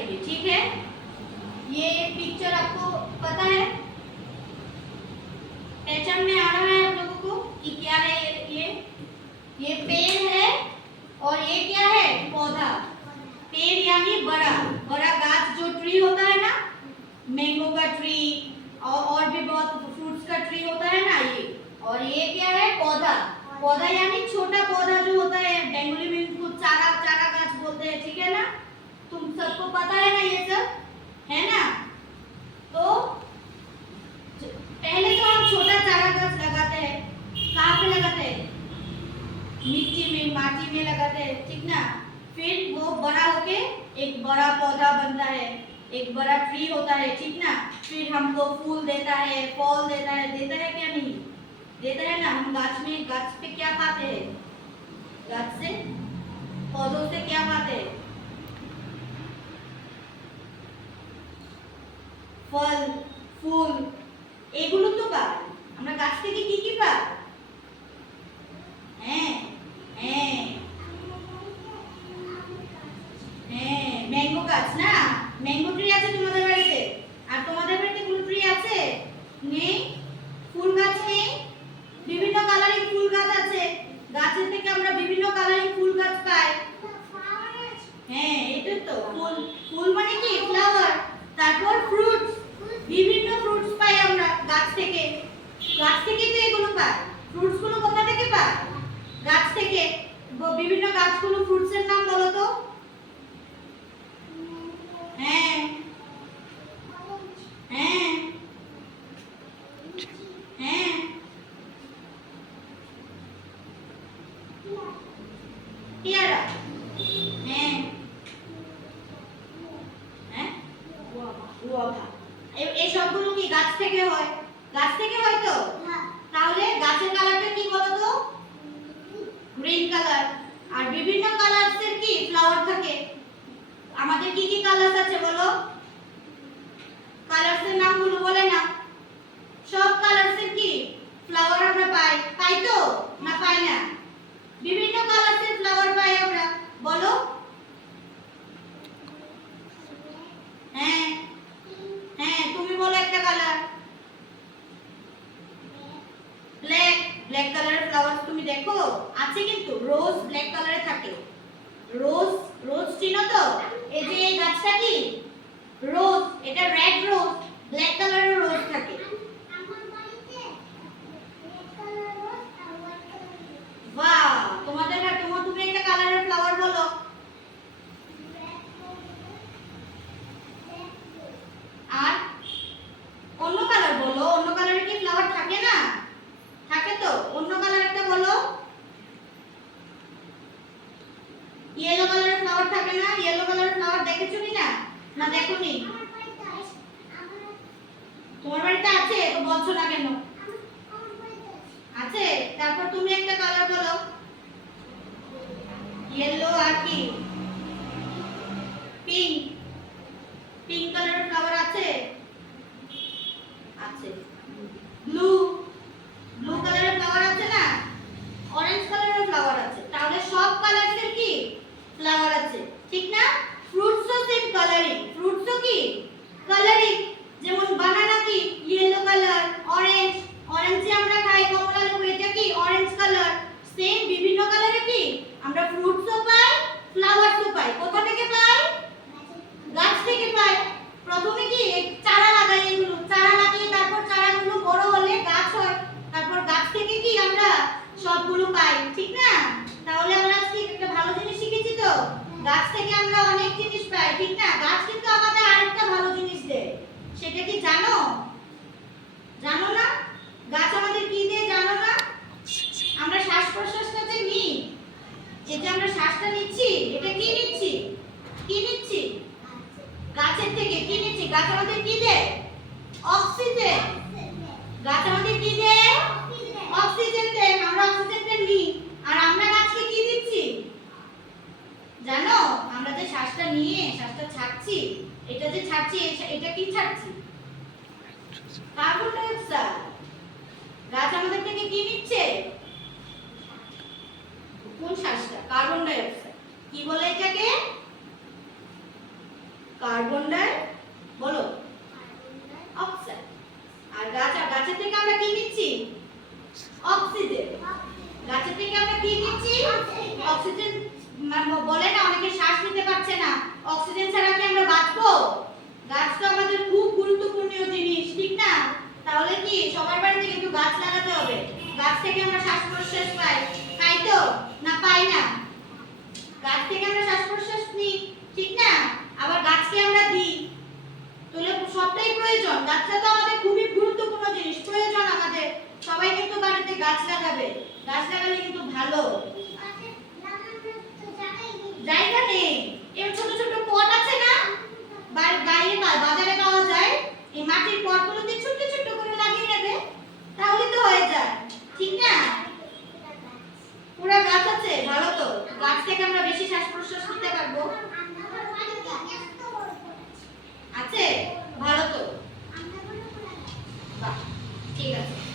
ठीक है। ये पिक्चर आपको पता है, पहचान में आ रहा है आप लोगों को कि क्या है ये पेड़ है और ये क्या है, पौधा। पेड़ यानी बड़ा बड़ा गाछ, जो ट्री होता है ना, मैंगो का ट्री और भी बहुत फ्रूट्स का ट्री होता है ना ये। और ये क्या है, पौधा। पौधा यानी छोटा पौधा जो होता है, बंगाली में इसको चारा चारा गाछ बोलते हैं, ठीक है ना। तुम सबको पता है ना ये सब, है ना। तो पहले तो हम छोटा चारा गाछ लगाते हैं। कहाँ पे लगाते हैं, मिट्टी में, माटी में लगाते हैं, ठीक ना। फिर वो बड़ा होके एक बड़ा पौधा बनता है, एक बड़ा ट्री होता है, ठीक ना। फिर हमको फूल देता है, फल देता है क्या नहीं देता है ना। हम गाछ पे क्या खाते हैं, गाछ से, पौधों से क्या खाते हैं, ফল ফুল, এগুলো তো পাই আমরা গাছ থেকে। কি কি পাই, হ্যাঁ হ্যাঁ হ্যাঁ, ম্যাঙ্গো গাছ না। ম্যাঙ্গো ট্রি আছে তোমাদের বাড়িতে, আর তোমাদের বাড়িতে কোন ট্রি আছে, নেই। ফুল গাছ নেই, বিভিন্ন কালারিং ফুল গাছ আছে। গাছের থেকে আমরা বিভিন্ন কালারিং ফুল গাছ পাই। হ্যাঁ, এটা তো ফুল। ফুল মানে কি, ফ্লাওয়ার। তারপর ফ্রুটস, বিভিন্ন ফ্রুটস পাই আমরা গাছ থেকে। গাছ থেকে তো এগুলো পাই। ফ্রুটস গুলো কোথা থেকে পাই, গাছ থেকে। বিভিন্ন গাছগুলো ফ্রুটসের নাম বলো তো। হ্যাঁ হ্যাঁ হ্যাঁ, পেয়ারা, হ্যাঁ হ্যাঁ, গুয়াভা। এই সবগুলো কি গাছ থেকে হয়, গাছ থেকে হয় তো। তাহলে গাছের কালারটা কি বলো তো, গ্রিন কালার। আর বিভিন্ন কালারসের কি ফ্লাওয়ার থাকে। আমাদের কি কি কালারস আছে বলো, কালারসের নামগুলো বলে না। সব কালারসের কি ফ্লাওয়ার আমরা পাই তো, না পাই না। বিভিন্ন কালারসের ফ্লাওয়ার পাই আমরা, বলো। হ্যাঁ হ্যাঁ, তুমি বলো একটা কালার। ব্ল্যাক, ব্ল্যাক কালারের ফ্লাওয়ার তুমি দেখো আছে, কিন্তু রোজ ব্ল্যাক কালারে থাকে। রোজ, রোজ চিনো তো, এই যে এই গাছটা কি রোজ, এটা রেড রোজ, ব্ল্যাক কালারের রোজ থাকে। বাহ, তোমাদের তুমি একটা কালারের ফ্লাওয়ার বলো। আর অন্য কালার বলো, অন্য কালারে কি ফ্লাওয়ার থাকে না, থাকে তো। অন্য কালার একটা বলো। ইয়েলো কালারের ফ্লাওয়ার থাকে না, ইয়েলো কালারের ফ্লাওয়ার দেখেছো কি না, না দেখোনি। তোমার বাড়িতে আছে তো বলছো না কেন, আছে। তারপর তুমি একটা কালার বলো। ইয়েলো আর কি, পিঙ্ক, পিঙ্ক কালারের ফ্লাওয়ার আছে, আছে। ব্লু, ব্লু কালারের ফ্লাওয়ার আছে না। অরেঞ্জ কালারের ফ্লাওয়ার আছে। তাহলে সব কালারের কি ফ্লাওয়ার আছে, ঠিক না। ফ্রুটসও সেম কালারিং, ফ্রুটসও কি কালারিং। যেমন বানানা কি ইয়েলো কালার, অরেঞ্জ, অরেঞ্জে আমরা খাই কমলা লেবু, এটা কি অরেঞ্জ কালার। সেম বিভিন্ন কালারে কি আমরা ফ্রুটসও পাই, ফ্লাওয়ারসও পাই। কোথা থেকে পাই, গাছ থেকে পাই। প্রথমে কি চারা লাগাই, এগুলো চারা লাগিয়ে তারপর চারাগুলো বড় হলে গাছ হয়। তারপর গাছ থেকে কি আমরা সবগুলো পাই, ঠিক না। তাহলে আমরা আজকে একটা ভালো জিনিস শিখেছি তো, গাছ থেকে আমরা অনেক জিনিস পাই, ঠিক না। গাছ কিন্তু আমাদের আরেকটা ভালো জিনিস দেয়, সেটা কি জানো, জানো না। গাছ আমাদের কি দেয় জানো না, আমরা শ্বাস প্রশ্বাসটা যে নিই, এই যে আমরা শ্বাসটা নিচ্ছি, এটা কি নিচ্ছি, কি নিচ্ছি, গাছের থেকে কি নিচ্ছি। গাছ আমাদের কি দেয়, অক্সিজেন। গাছ আমাদের কি দেয়, অক্সিজেন দেয়। আমরা অক্সিজেনটা নিই, আর আমরা গাছকে কি দিচ্ছি জানো। আমরা যে শ্বাসটা নিয়ে শ্বাসটা ছাড়ছি, এটা যে ছাড়ছি, এটা কি ছাড়ছি, কার্বন ডাই অক্সাইড। গাছ আমাদের থেকে কি নিচ্ছে, কোন শ্বাসটা, কার্বন ডাই অক্সাইড। কি বলে এটাকে, কার্বন ডাই বলো অক্সাইড। আর গাছের থেকে আমরা কি নিচ্ছি? অক্সিজেন। গাছের থেকে আমরা কি নিচ্ছি? অক্সিজেন। বলে না অনেকে শ্বাস নিতে পারছে না, অক্সিজেন ছাড়া কি আমরা বাঁচবো? গাছ তো আমাদের খুব গুরুত্বপূর্ণ জিনিস, ঠিক না? তাহলে কি সবার বাড়িতে কিন্তু গাছ লাগাতে হবে। গাছ থেকে আমরা শ্বাস প্রশ্বাস পাই, পাই তো না পাই না? গাছ থেকে আমরা শ্বাস প্রশ্বাস নিই, ঠিক না? আবার গাছকে আমরা দিই, তাহলে সবটাই প্রয়োজন। গাছটা তো আমাদের খুবই গুরুত্বপূর্ণ জিনিস, প্রয়োজন আমাদের। সবাই কিন্তু বাড়িতে গাছ লাগাবে, গাছ লাগালে কিন্তু ভালো। জায়গা নেই, এর ছোট ছোট পট আছে না, বাইরে বাজারে পাওয়া যায়, এই মাটির পটগুলোতে ছোট ছোট করে লাগিয়ে নেবে, তাহলে তো হয়ে যায়, ঠিক না? পুরো গাছ আছে, ভালো তো। গাছ থেকে আমরা বেশি শ্বাস প্রশ্বাস নিতে পারবো। আছে, ভালো তো। বাহ, ঠিক আছে।